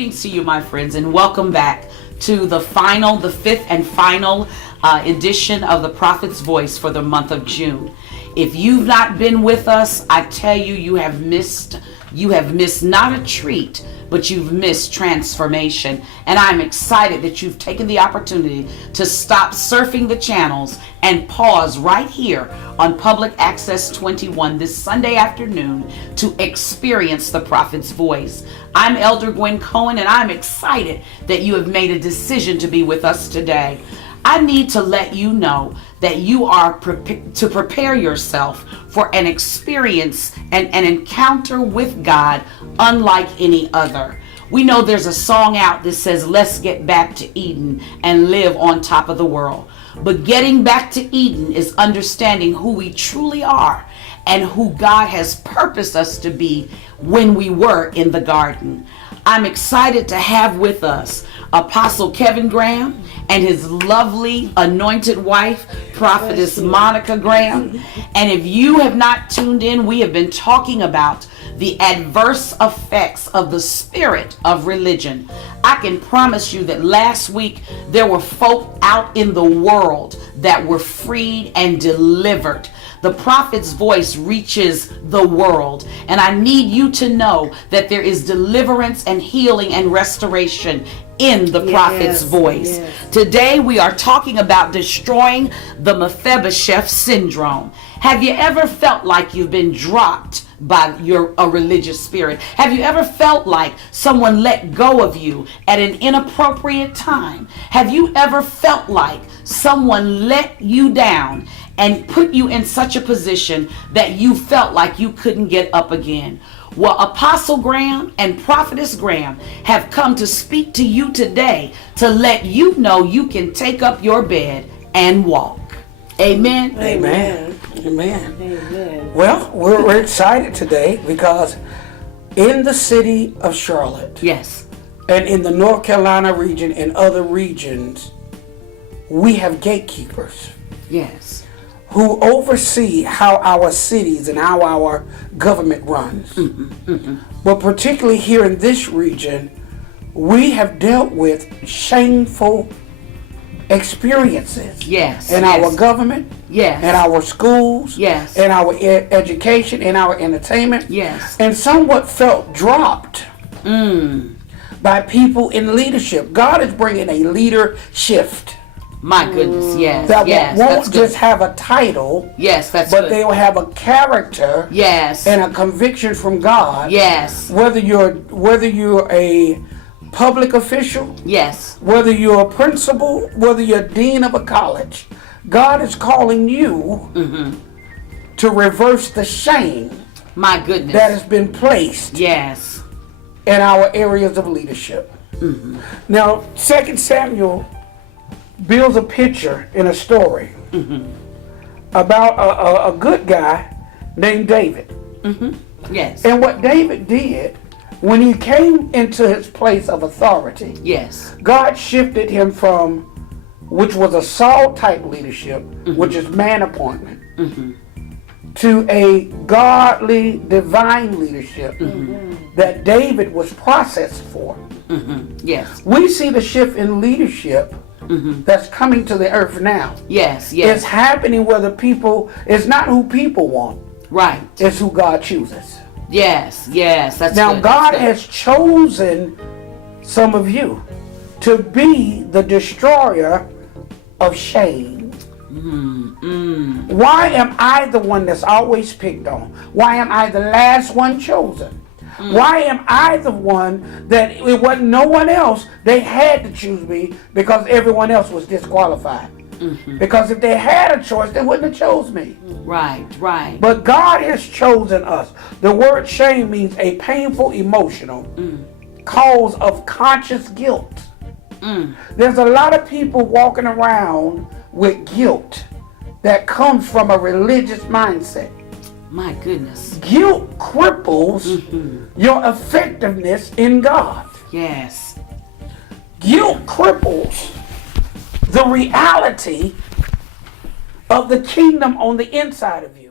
Greetings to you, my friends, and welcome back to the fifth and final edition of the Prophet's Voice for the month of June. If you've not been with us, I tell you, you have missed not a treat, but you've missed transformation. And I'm excited that you've taken the opportunity to stop surfing the channels and pause right here on Public Access 21 this Sunday afternoon to experience the Prophet's Voice. I'm Elder Gwen Cohen, and I'm excited that you have made a decision to be with us today. I need to let you know that you are to prepare yourself for an experience and an encounter with God unlike any other. We know there's a song out that says, let's get back to Eden and live on top of the world. But getting back to Eden is understanding who we truly are and who God has purposed us to be when we were in the garden. I'm excited to have with us Apostle Kevin Graham and his lovely anointed wife, Prophetess Monica Graham. And if you have not tuned in, we have been talking about the adverse effects of the spirit of religion. I can promise you that last week there were folk out in the world that were freed and delivered. The Prophet's Voice reaches the world, and I need you to know that there is deliverance and healing and restoration in the Prophet's Voice. Yes. Today we are talking about destroying the Mephibosheth syndrome. Have you ever felt like you've been dropped by a religious spirit? Have you ever felt like someone let go of you at an inappropriate time? Have you ever felt like someone let you down and put you in such a position that you felt like you couldn't get up again? Well, Apostle Graham and Prophetess Graham have come to speak to you today to let you know you can take up your bed and walk. Amen. Amen. Amen. Amen. Well, we're excited today because in the city of Charlotte, yes, and in the North Carolina region and other regions, we have gatekeepers. Yes. Who oversee how our cities and how our government runs. But particularly here in this region, we have dealt with shameful experiences. Yes. In our government. Yes. In our schools. Yes. In our education, in our entertainment. Yes. And somewhat felt dropped by people in leadership. God is bringing a leader shift. My goodness, yes. That yes, won't just have a title. Yes, that's but good. They will have a character. Yes. And a conviction from God. Yes. Whether you're a public official. Yes. Whether you're a principal, whether you're dean of a college, God is calling you to reverse the shame. My goodness. That has been placed. Yes. In our areas of leadership. Now, 2 Samuel builds a picture in a story about a good guy named David. Yes. And what David did when he came into his place of authority, yes, God shifted him from, which was a Saul type leadership, which is man appointment, to a godly divine leadership that David was processed for. Yes. We see the shift in leadership that's coming to the earth now. Yes, yes. It's happening where it's not who people want. Right. It's who God chooses. Yes, yes. That's now good. God has chosen some of you to be the destroyer of shame. Why am I the one that's always picked on? Why am I the last one chosen? Why am I the one that it wasn't no one else? They had to choose me because everyone else was disqualified. Because if they had a choice, they wouldn't have chose me. Right, right. But God has chosen us. The word shame means a painful emotional cause of conscious guilt. There's a lot of people walking around with guilt that comes from a religious mindset. My goodness. Guilt cripples your effectiveness in God. Yes. Guilt cripples the reality of the kingdom on the inside of you.